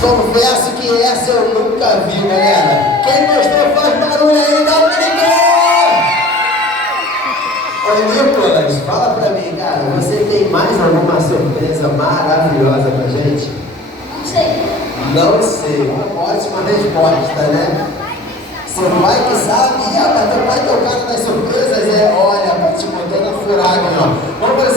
Confesso que essa eu nunca vi, galera. Quem gostou faz barulho aí, dá um Ô Nicolas, fala pra mim, cara, você tem mais alguma surpresa maravilhosa pra gente? Não sei. Não sei, uma ótima resposta, né? Seu pai que sabe, teu pai que é o cara das surpresas, olha, tá te botando a furada, ó. Vamos fazer o seguinte.